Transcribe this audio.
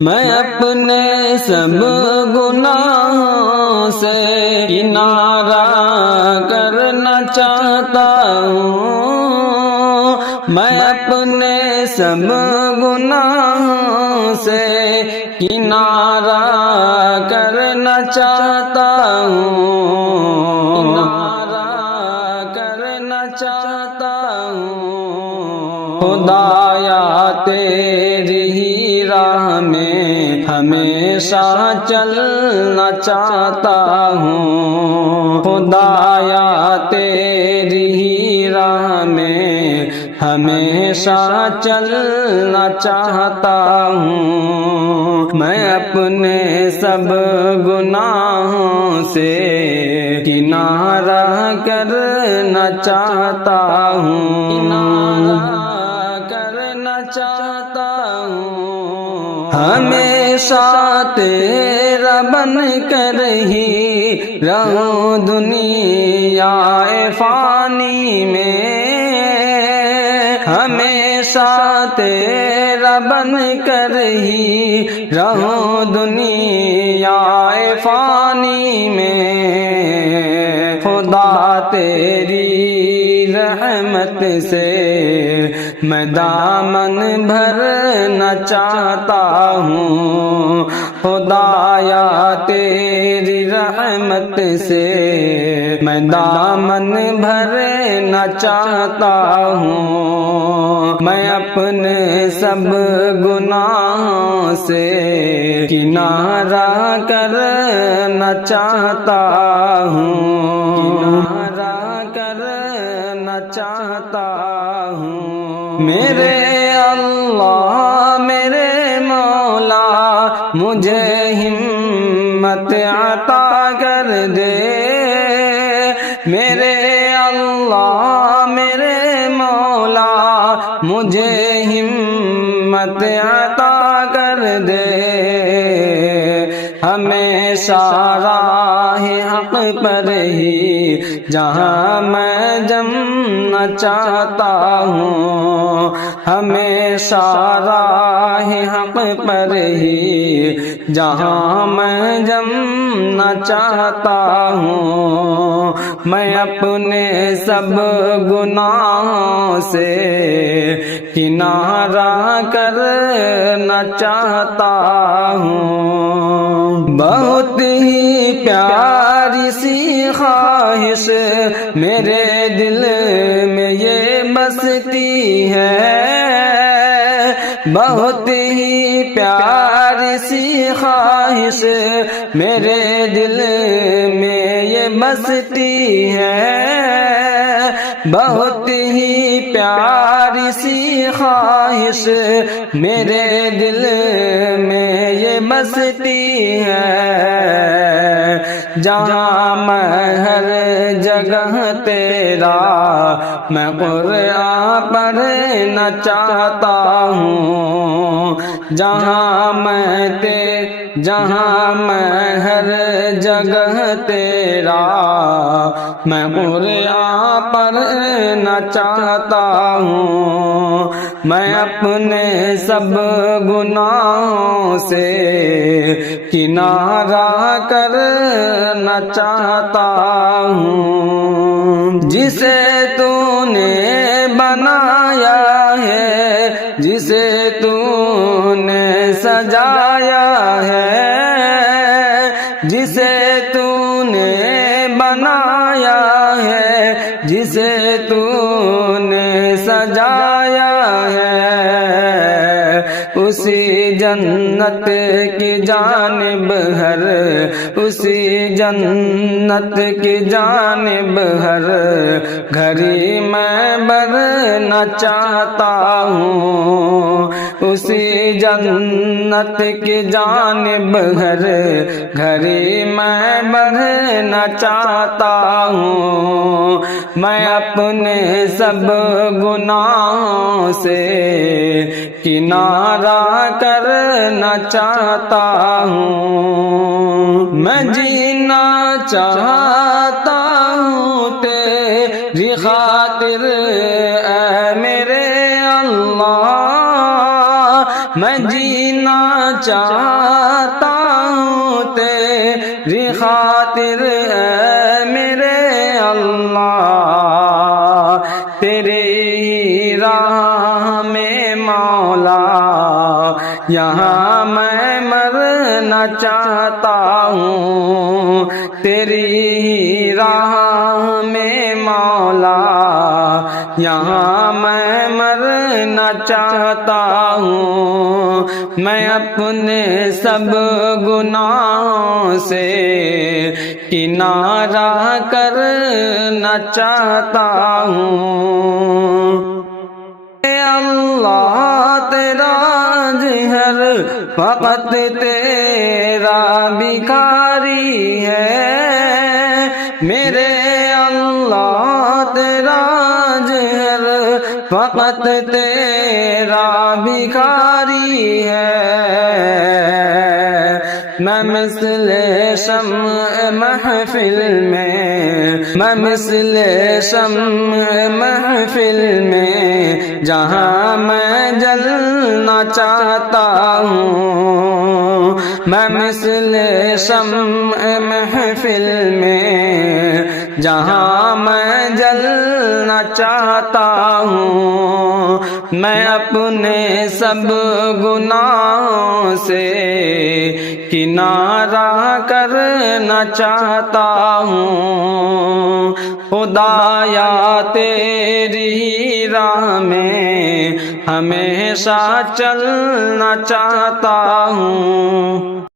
میں اپنے سب گناہوں سے کنارہ کرنا چاہتا ہوں، میں اپنے سب گناہوں سے کنارہ کرنا چاہتا ہوں، کنارہ کرنا چاہتا ہوں۔ خدایا تیری ہی راہ میں ہمیشہ چلنا چاہتا ہوں، خدایا تیری ہی راہ میں ہمیشہ چلنا چاہتا ہوں۔ میں اپنے سب گناہوں سے کنارہ کرنا چاہتا ہوں، کنارہ کرنا چاہتا ہوں۔ ہمیشہ تیرا بن کر ہی رہوں دنیا فانی میں، ہمیشہ تیرا بن کر ہی رہوں دنیا فانی میں۔ خدا تیری رحمت سے میں دامن بھرنا چاہتا ہوں، خدایا تیری رحمت سے میں دامن بھرنا چاہتا ہوں۔ میں اپنے سب گناہوں سے کنارہ کرنا چاہتا ہوں، کنارہ کرنا چاہتا ہوں۔ میرے اللہ میرے مولا مجھے ہمت عطا کر دے، میرے اللہ میرے مولا مجھے ہمت عطا کر دے، ہمیشہ راہ حق پر ہی جہاں میں جمنا چاہتا ہوں، ہمیشہ راہ حق پر ہی جہاں میں جمنا چاہتا ہوں۔ میں اپنے سب گناہوں سے کنارہ کرنا چاہتا ہوں۔ بہت ہی پیاری سی خواہش میرے دل میں یہ بستی ہے، بہت ہی پیاری سی خواہش میرے دل میں یہ بستی ہے، بہت ہی پیاری سی خواہش میرے دل میں یہ بستی ہے، جہاں میں ہر جگہ تیرا میں قرآن پڑھنا چاہتا ہوں، جہاں میں ہر جگہ تیرا میں قرآن پڑھنا چاہتا ہوں۔ میں اپنے سب گناہوں سے کنارہ کرنا چاہتا ہوں۔ جسے تو نے بنایا ہے، جسے تو نے سجایا ہے، جسے تو نے بنایا ہے، جسے تو نے سجایا ہے، اسی جنت کی جانب اسی جنت کی جانب ہر گھڑی میں بڑھنا چاہتا ہوں، اسی جنت کی جانب ہر گھڑی میں بڑھنا چاہتا ہوں۔ میں اپنے سب گناہوں سے کنارہ کرنا چاہتا ہوں۔ میں جینا چاہتا ہوں تیری خاطر اے میرے اللہ، میں جینا چاہتا ہوں تیری خاطر اے میرے اللہ، تیری راہ میں مولا یہاں میں مرنا چاہتا ہوں، تیری راہ میں مولا یہاں میں مرنا چاہتا ہوں، میں اپنے سب گناہوں سے کنارہ کرنا چاہتا ہوں۔ اے اللہ تیرا ہر وقت تیرا بھکاری ہے، میرے اللہ تیرا ہر وقت تیرا بھکاری ہے، میں مثل شمع محفل میں جہاں میں جلنا چاہتا ہوں، میں مثل شمع محفل میں جہاں میں جلنا چاہتا ہوں، میں اپنے سب گناہوں سے کنارہ کرنا چاہتا ہوں، خدایا تیری راہ میں ہمیشہ چلنا چاہتا ہوں۔